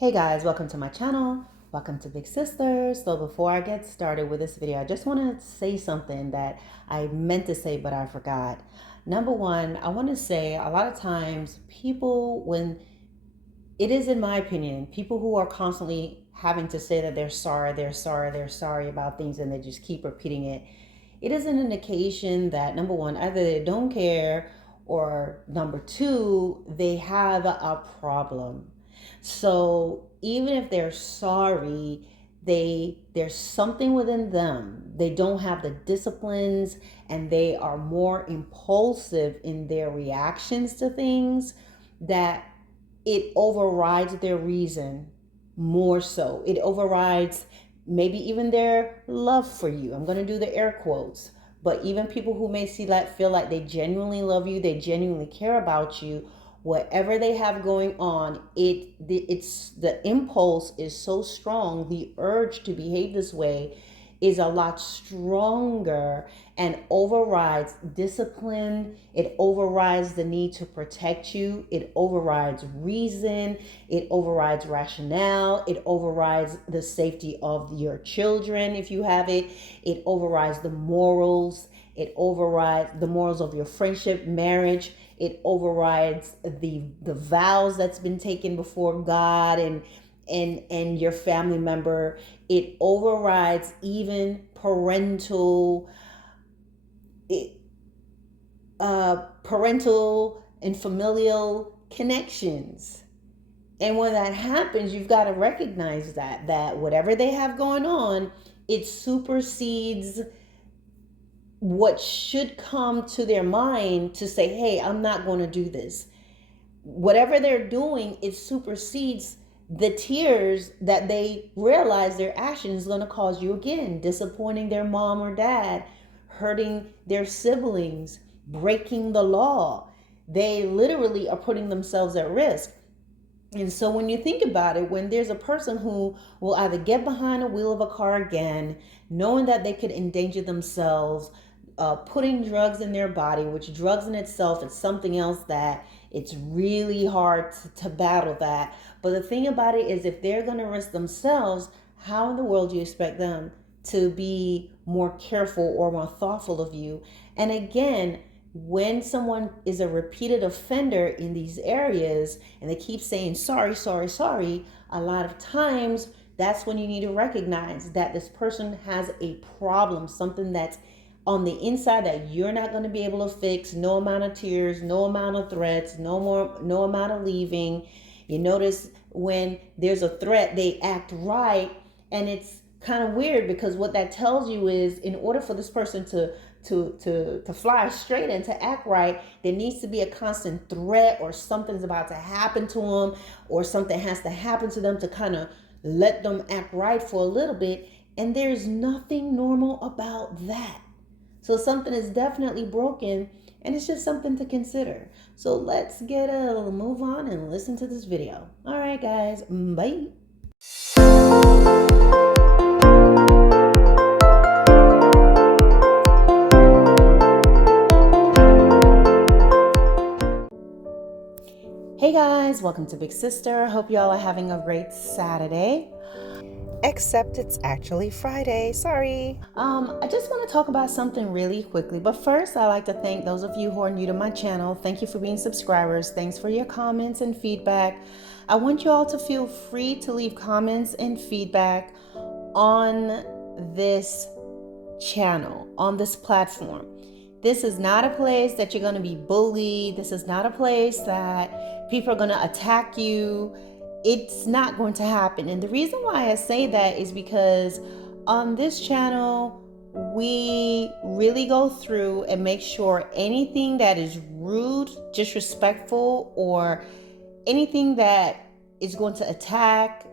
Hey guys, welcome to my channel. Welcome to Big Sisters. So before I get started with this video, I just want to say something that I meant to say, but I forgot. Number one, I want to say a lot of times people, when it is, in my opinion, people who are constantly having to say that they're sorry, they're sorry about things, and they just keep repeating it, it is an indication that number one, either they don't care, or number two, they have a problem. So even if they're sorry, there's something within them. They don't have the disciplines, and they are more impulsive in their reactions to things, that it overrides their reason more so. It overrides maybe even their love for you. I'm going to do the air quotes. But even people who may see that, feel like they genuinely love you, they genuinely care about you, whatever they have going on, it's the impulse is so strong, the urge to behave this way is a lot stronger, and overrides discipline. It overrides the need to protect you. It overrides reason. It overrides rationale. It overrides the safety of your children if you have it. It overrides the morals. It overrides the morals of your friendship, marriage. It overrides the vows that's been taken before God and your family member. It overrides even parental and familial connections. And when that happens, you've got to recognize that whatever they have going on, it supersedes what should come to their mind to say, hey, I'm not going to do this. Whatever they're doing, it supersedes the tears that they realize their action is going to cause you again, disappointing their mom or dad, hurting their siblings, breaking the law. They literally are putting themselves at risk. And so when you think about it, when there's a person who will either get behind the wheel of a car again, knowing that they could endanger themselves, putting drugs in their body, which drugs in itself is something else that it's really hard to battle that. But the thing about it is, if they're going to risk themselves, how in the world do you expect them to be more careful or more thoughtful of you? And again, when someone is a repeated offender in these areas and they keep saying sorry, sorry, sorry, a lot of times that's when you need to recognize that this person has a problem, something that's on the inside that you're not going to be able to fix. No amount of tears, no amount of threats, no amount of leaving. You notice when there's a threat, they act right, and it's kind of weird, because what that tells you is, in order for this person to fly straight and to act right, there needs to be a constant threat, or something's about to happen to them, or something has to happen to them to kind of let them act right for a little bit. And there's nothing normal about that. So something is definitely broken, and it's just something to consider. So let's get a move on and listen to this video. All right, guys, bye. Hey guys, welcome to Big Sister. Hope y'all are having a great Saturday. Except it's actually Friday. Sorry. I just want to talk about something really quickly. But first, I'd like to thank those of you who are new to my channel. Thank you for being subscribers. Thanks for your comments and feedback. I want you all to feel free to leave comments and feedback on this channel, on this platform. This is not a place that you're going to be bullied. This is not a place that people are going to attack you. It's not going to happen. And the reason why I say that is because on this channel, we really go through and make sure anything that is rude, disrespectful, or anything that is going to attack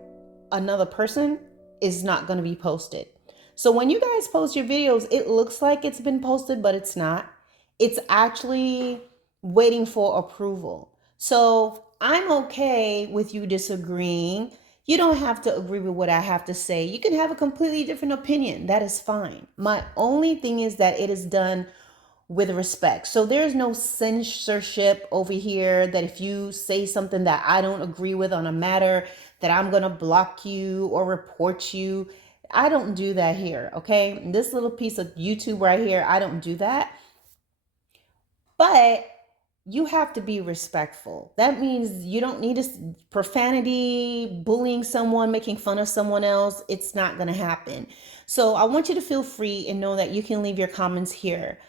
another person is not going to be posted. So when you guys post your videos, it looks like it's been posted, but it's not. It's actually waiting for approval. So I'm okay with you disagreeing. You don't have to agree with what I have to say. You can have a completely different opinion. That is fine. My only thing is that it is done with respect. So there's no censorship over here that if you say something that I don't agree with on a matter, that I'm going to block you or report you. I don't do that here, okay? This little piece of YouTube right here, I don't do that. But you have to be respectful. That means you don't need profanity, bullying someone, making fun of someone else. It's not going to happen. So I want you to feel free and know that you can leave your comments here.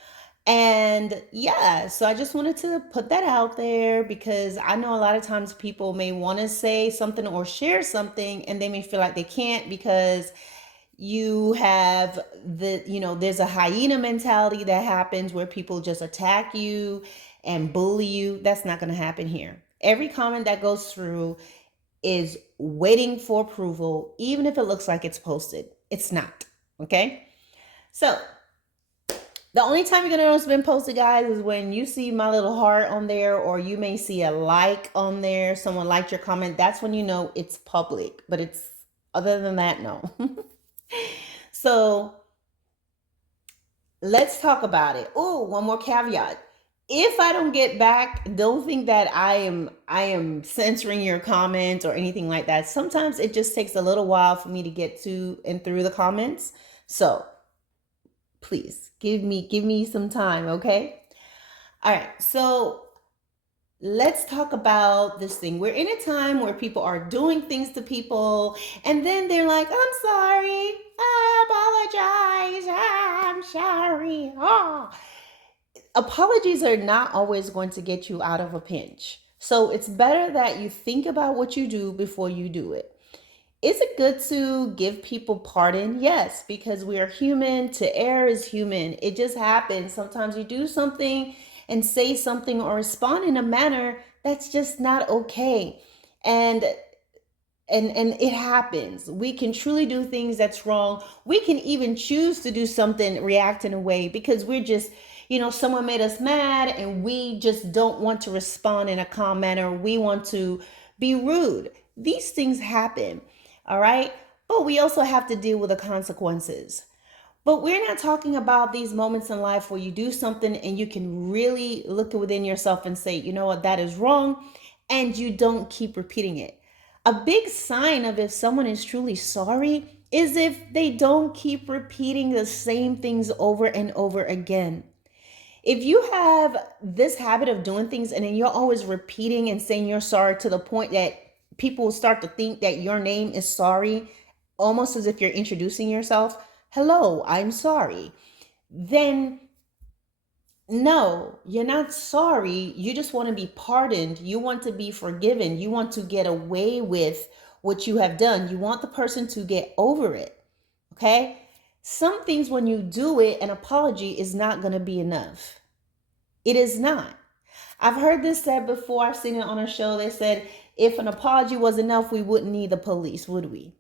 And yeah, so I just wanted to put that out there because I know a lot of times people may want to say something or share something and they may feel like they can't because you have there's a hyena mentality that happens where people just attack you and bully you. That's not going to happen here. Every comment that goes through is waiting for approval, even if it looks like it's posted. It's not. Okay? So the only time you're going to know it's been posted, guys, is when you see my little heart on there, or you may see a like on there. Someone liked your comment. That's when you know it's public. But it's other than that, no. So let's talk about it. Oh, one more caveat. If I don't get back, don't think that I am censoring your comments or anything like that. Sometimes it just takes a little while for me to get to and through the comments. So please give me some time, okay? All right. So let's talk about this thing. We're in a time where people are doing things to people and then they're like, I'm sorry, I apologize, I'm sorry. Oh. Apologies are not always going to get you out of a pinch. So it's better that you think about what you do before you do it. Is it good to give people pardon? Yes, because we are human. To err is human. It just happens. Sometimes you do something and say something or respond in a manner that's just not okay. And it happens. We can truly do things that's wrong. We can even choose to do something, react in a way because we're just, someone made us mad and we just don't want to respond in a calm manner. We want to be rude. These things happen. All right. But we also have to deal with the consequences. But we're not talking about these moments in life where you do something and you can really look within yourself and say, you know what, that is wrong. And you don't keep repeating it. A big sign of if someone is truly sorry is if they don't keep repeating the same things over and over again. If you have this habit of doing things and then you're always repeating and saying you're sorry to the point that people will start to think that your name is sorry, almost as if you're introducing yourself, hello, I'm sorry, then no, you're not sorry. You just want to be pardoned. You want to be forgiven. You want to get away with what you have done. You want the person to get over it. Okay? Some things, when you do it, an apology is not going to be enough. It is not. I've heard this said before. I've seen it on a show. They said, if an apology was enough, we wouldn't need the police, would we?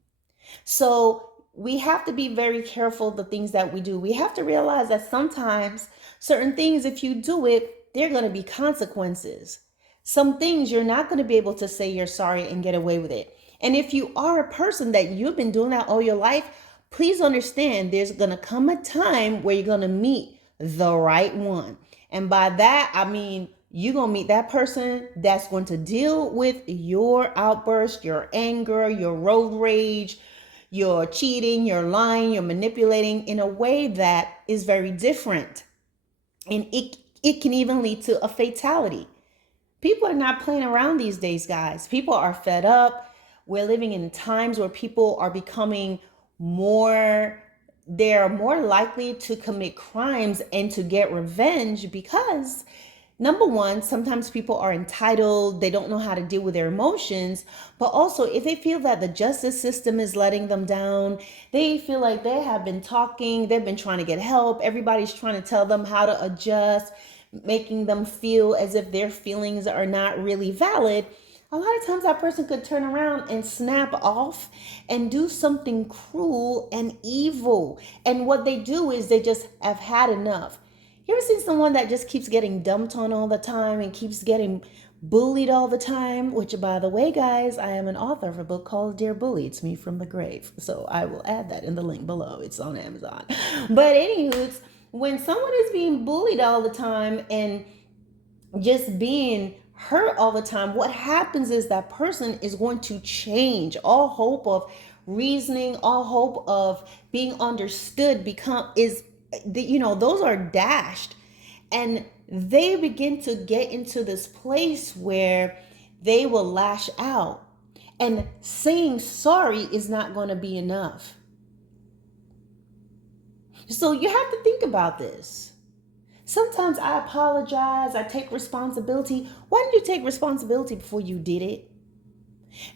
So we have to be very careful the things that we do. We have to realize that sometimes certain things, if you do it, there are going to be consequences. Some things you're not going to be able to say you're sorry and get away with it. And if you are a person that you've been doing that all your life, please understand there's going to come a time where you're going to meet the right one. And by that, I mean, you're going to meet that person that's going to deal with your outburst, your anger, your road rage, your cheating, your lying, your manipulating in a way that is very different. And it can even lead to a fatality. People are not playing around these days, guys. People are fed up. We're living in times where people are becoming they're more likely to commit crimes and to get revenge because, number one, sometimes people are entitled. They don't know how to deal with their emotions. But also, if they feel that the justice system is letting them down, they feel like they have been talking, they've been trying to get help. Everybody's trying to tell them how to adjust, making them feel as if their feelings are not really valid. A lot of times that person could turn around and snap off and do something cruel and evil. And what they do is they just have had enough. You ever seen someone that just keeps getting dumped on all the time and keeps getting bullied all the time? Which, by the way, guys, I am an author of a book called Dear Bully. It's me from the grave. So I will add that in the link below. It's on Amazon. But anywho, when someone is being bullied all the time and just being hurt all the time, what happens is that person is going to change. All hope of reasoning, all hope of being understood become is those are dashed, and they begin to get into this place where they will lash out, and saying sorry is not going to be enough. So you have to think about this. Sometimes I apologize, I take responsibility. Why didn't you take responsibility before you did it?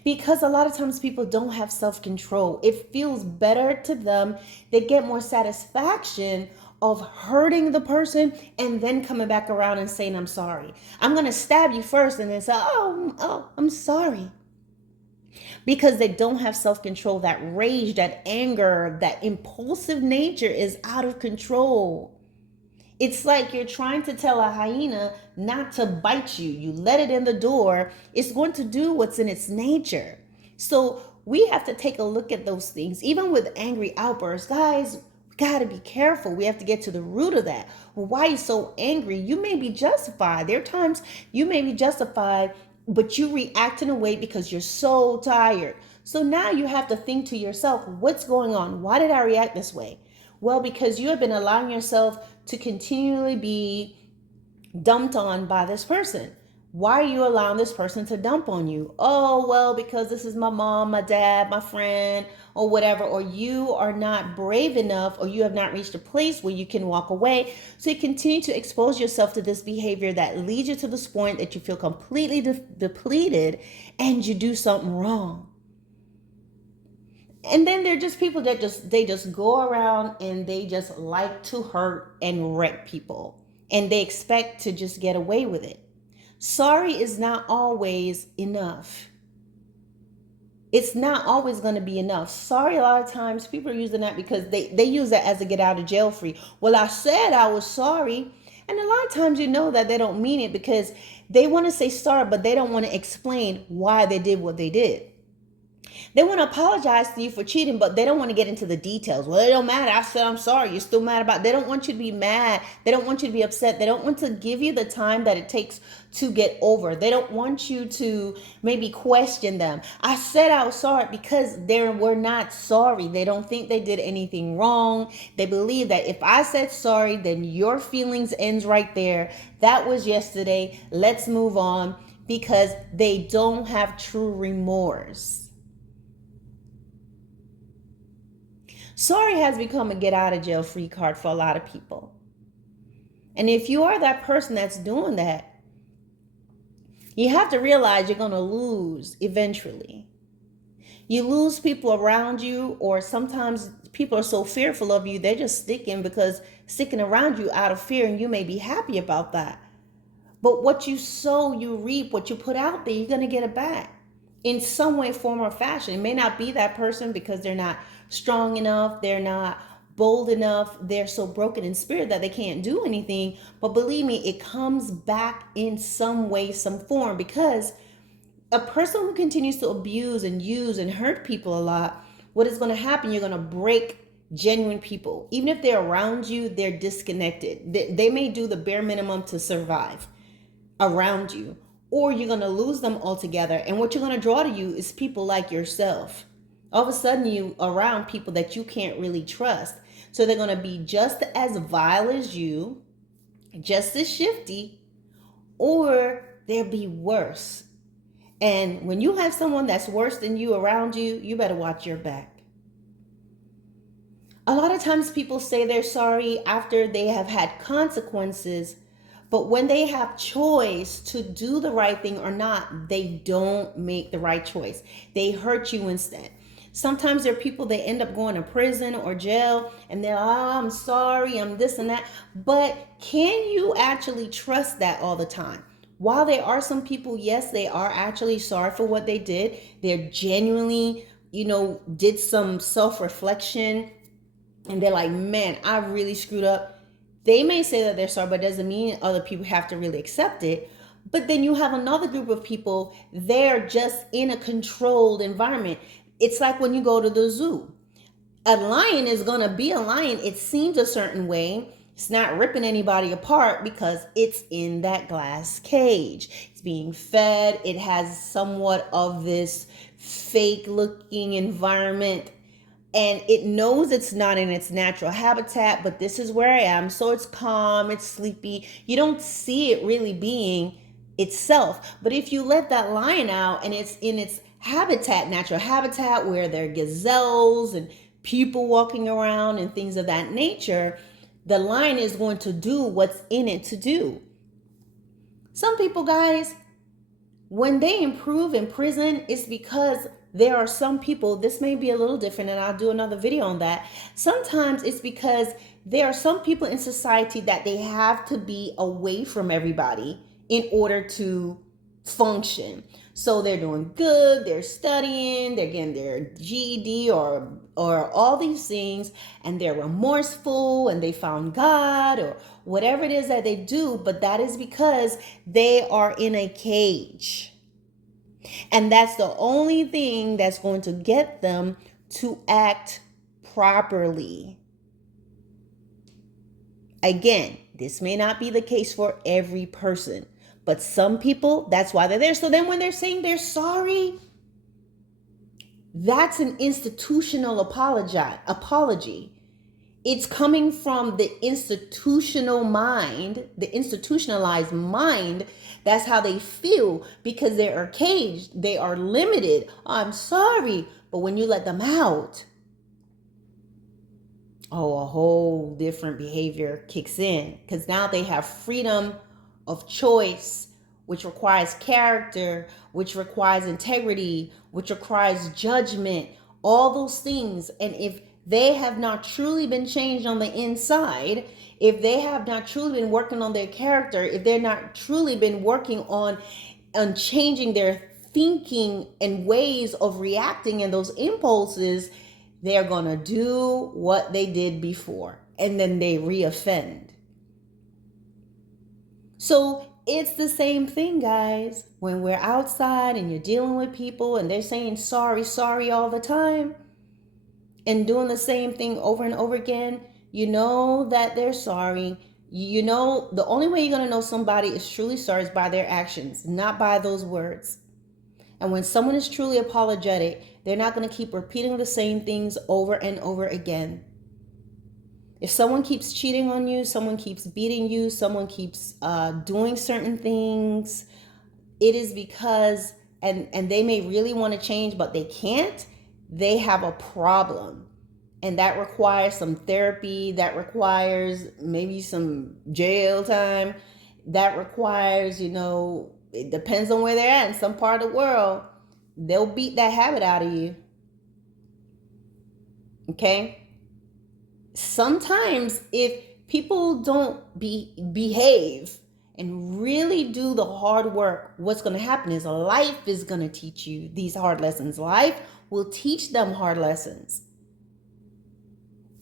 Because a lot of times people don't have self-control. It feels better to them. They get more satisfaction of hurting the person and then coming back around and saying, I'm sorry. I'm going to stab you first and then say, I'm sorry. Because they don't have self-control. That rage, that anger, that impulsive nature is out of control. It's like you're trying to tell a hyena not to bite you. You let it in the door, it's going to do what's in its nature. So we have to take a look at those things. Even with angry outbursts, guys, we got to be careful. We have to get to the root of that. Well, why are you so angry? You may be justified. There are times you may be justified, but you react in a way because you're so tired. So now you have to think to yourself, what's going on? Why did I react this way? Well, because you have been allowing yourself to continually be dumped on by this person. Why are you allowing this person to dump on you? Oh, well, because this is my mom, my dad, my friend, or whatever. Or you are not brave enough, or you have not reached a place where you can walk away. So you continue to expose yourself to this behavior that leads you to this point that you feel completely depleted and you do something wrong. And then they're just people that just go around and they just like to hurt and wreck people, and they expect to just get away with it. Sorry is not always enough. It's not always going to be enough. Sorry, a lot of times people are using that because they use that as a get out of jail free. Well, I said I was sorry. And a lot of times you know that they don't mean it because they want to say sorry, but they don't want to explain why they did what they did. They want to apologize to you for cheating, but they don't want to get into the details. Well, it don't matter. I said I'm sorry. You're still mad about it. They don't want you to be mad. They don't want you to be upset. They don't want to give you the time that it takes to get over. They don't want you to maybe question them. I said I was sorry because they were not sorry. They don't think they did anything wrong. They believe that if I said sorry, then your feelings ends right there. That was yesterday. Let's move on, because they don't have true remorse. Sorry has become a get out of jail free card for a lot of people. And if you are that person that's doing that, you have to realize you're going to lose eventually. You lose people around you, or sometimes people are so fearful of you, they're just sticking around you out of fear, and you may be happy about that. But what you sow, you reap. What you put out there, you're going to get it back in some way, form, or fashion. It may not be that person because they're not strong enough, they're not bold enough, they're so broken in spirit that they can't do anything. But believe me, it comes back in some way, some form, because a person who continues to abuse and use and hurt people a lot, what is going to happen? You're going to break genuine people. Even if they're around you, they're disconnected. They may do the bare minimum to survive around you, or you're going to lose them altogether. And what you're going to draw to you is people like yourself. All of a sudden you around people that you can't really trust. So they're going to be just as vile as you, just as shifty, or they'll be worse. And when you have someone that's worse than you around you, you better watch your back. A lot of times people say they're sorry after they have had consequences, but when they have choice to do the right thing or not, they don't make the right choice. They hurt you instead. Sometimes there are people that end up going to prison or jail, and they're, I'm sorry, I'm this and that. But can you actually trust that all the time? While there are some people, yes, they are actually sorry for what they did. They're genuinely, did some self-reflection, and they're like, man, I really screwed up. They may say that they're sorry, but it doesn't mean other people have to really accept it. But then you have another group of people, they're just in a controlled environment. It's like when you go to the zoo. A lion is going to be a lion. It seems a certain way. It's not ripping anybody apart because it's in that glass cage. It's being fed. It has somewhat of this fake looking environment, and it knows it's not in its natural habitat, but this is where I am. So it's calm, it's sleepy. You don't see it really being itself. But if you let that lion out and it's in its habitat, natural habitat, where there are gazelles and people walking around and things of that nature, the lion is going to do what's in it to do. Some people, guys, when they improve in prison, it's because there are some people, this may be a little different, and I'll do another video on that. Sometimes it's because there are some people in society that they have to be away from everybody in order to function. So they're doing good, they're studying, they're getting their GED or all these things, and they're remorseful and they found God or whatever it is that they do, but that is because they are in a cage. And that's the only thing that's going to get them to act properly. Again, this may not be the case for every person, but some people, that's why they're there. So then when they're saying they're sorry, that's an institutional apology. It's coming from the institutional mind, the institutionalized mind. That's how they feel because they are caged. They are limited. I'm sorry. But when you let them out, a whole different behavior kicks in, because now they have freedom of choice, which requires character, which requires integrity, which requires judgment, all those things. And if they have not truly been changed on the inside, if they have not truly been working on their character, if they're not truly been working on changing their thinking and ways of reacting and those impulses, they're going to do what they did before, and then they reoffend. So it's the same thing, guys. When we're outside and you're dealing with people and they're saying sorry, sorry all the time and doing the same thing over and over again, you know that they're sorry. You know, the only way you're going to know somebody is truly sorry is by their actions, not by those words. And when someone is truly apologetic, they're not going to keep repeating the same things over and over again. If someone keeps cheating on you, someone keeps beating you, someone keeps doing certain things, it is because, and they may really want to change, but they can't, they have a problem. And that requires some therapy, that requires maybe some jail time, that requires, it depends on where they're at. In some part of the world, they'll beat that habit out of you. Okay? Sometimes if people don't behave and really do the hard work, what's going to happen is life is going to teach you these hard lessons. Life will teach them hard lessons.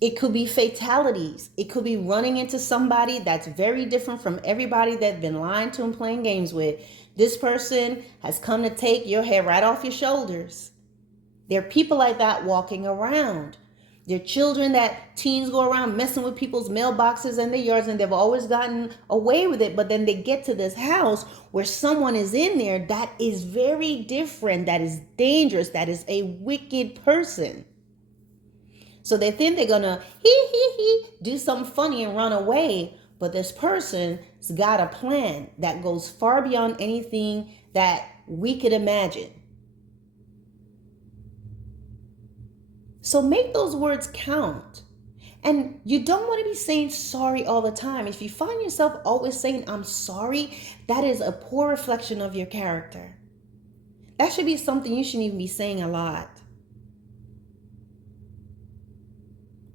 It could be fatalities. It could be running into somebody that's very different from everybody that's been lying to and playing games with. This person has come to take your head right off your shoulders. There are people like that walking around. There are children that teens go around messing with people's mailboxes and their yards, and they've always gotten away with it. But then they get to this house where someone is in there that is very different, that is dangerous, that is a wicked person. So they think they're going to do something funny and run away. But this person's got a plan that goes far beyond anything that we could imagine. So make those words count. And you don't want to be saying sorry all the time. If you find yourself always saying, I'm sorry, that is a poor reflection of your character. That should be something you shouldn't even be saying a lot.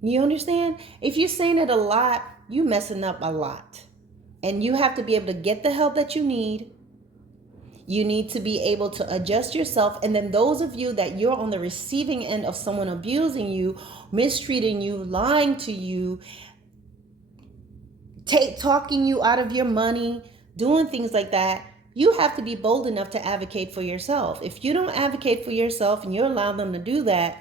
You understand? If you're saying it a lot, you're messing up a lot. And you have to be able to get the help that you need. You need to be able to adjust yourself. And then those of you that you're on the receiving end of someone abusing you, mistreating you, lying to you, talking you out of your money, doing things like that, you have to be bold enough to advocate for yourself. If you don't advocate for yourself and you allow them to do that,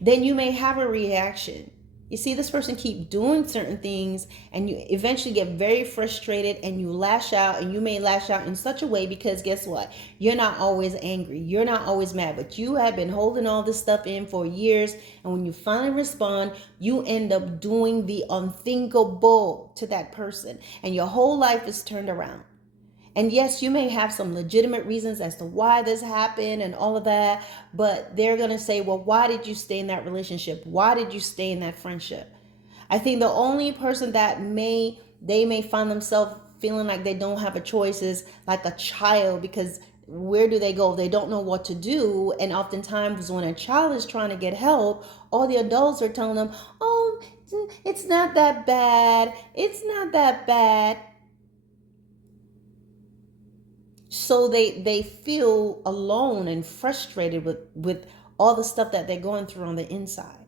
then you may have a reaction. You see this person keep doing certain things, and you eventually get very frustrated and you lash out, and you may lash out in such a way because guess what? You're not always angry. You're not always mad, but you have been holding all this stuff in for years. And when you finally respond, you end up doing the unthinkable to that person, and your whole life is turned around. And yes, you may have some legitimate reasons as to why this happened and all of that, but they're going to say, well, why did you stay in that relationship? Why did you stay in that friendship? I think the only person that they may find themselves feeling like they don't have a choice is like a child, because where do they go? They don't know what to do. And oftentimes when a child is trying to get help, all the adults are telling them, oh, it's not that bad. It's not that bad. So they feel alone and frustrated with all the stuff that they're going through on the inside.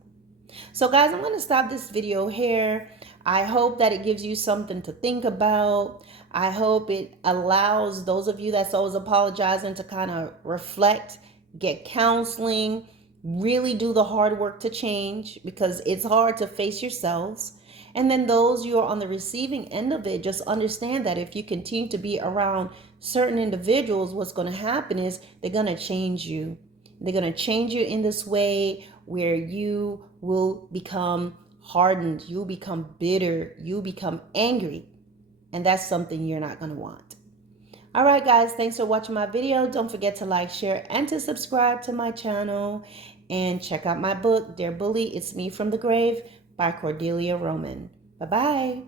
So guys, I'm going to stop this video here. I hope that it gives you something to think about. I hope it allows those of you that's always apologizing to kind of reflect, get counseling, really do the hard work to change, because it's hard to face yourselves. And then those you are on the receiving end of it, just understand that if you continue to be around certain individuals, what's going to happen is they're going to change you. They're going to change you in this way where you will become hardened, you become bitter, you become angry. And that's something you're not going to want. All right, guys, thanks for watching my video. Don't forget to like, share, and to subscribe to my channel. And check out my book, Dear Bully, It's Me from the Grave by Cordelia Roman. Bye-bye.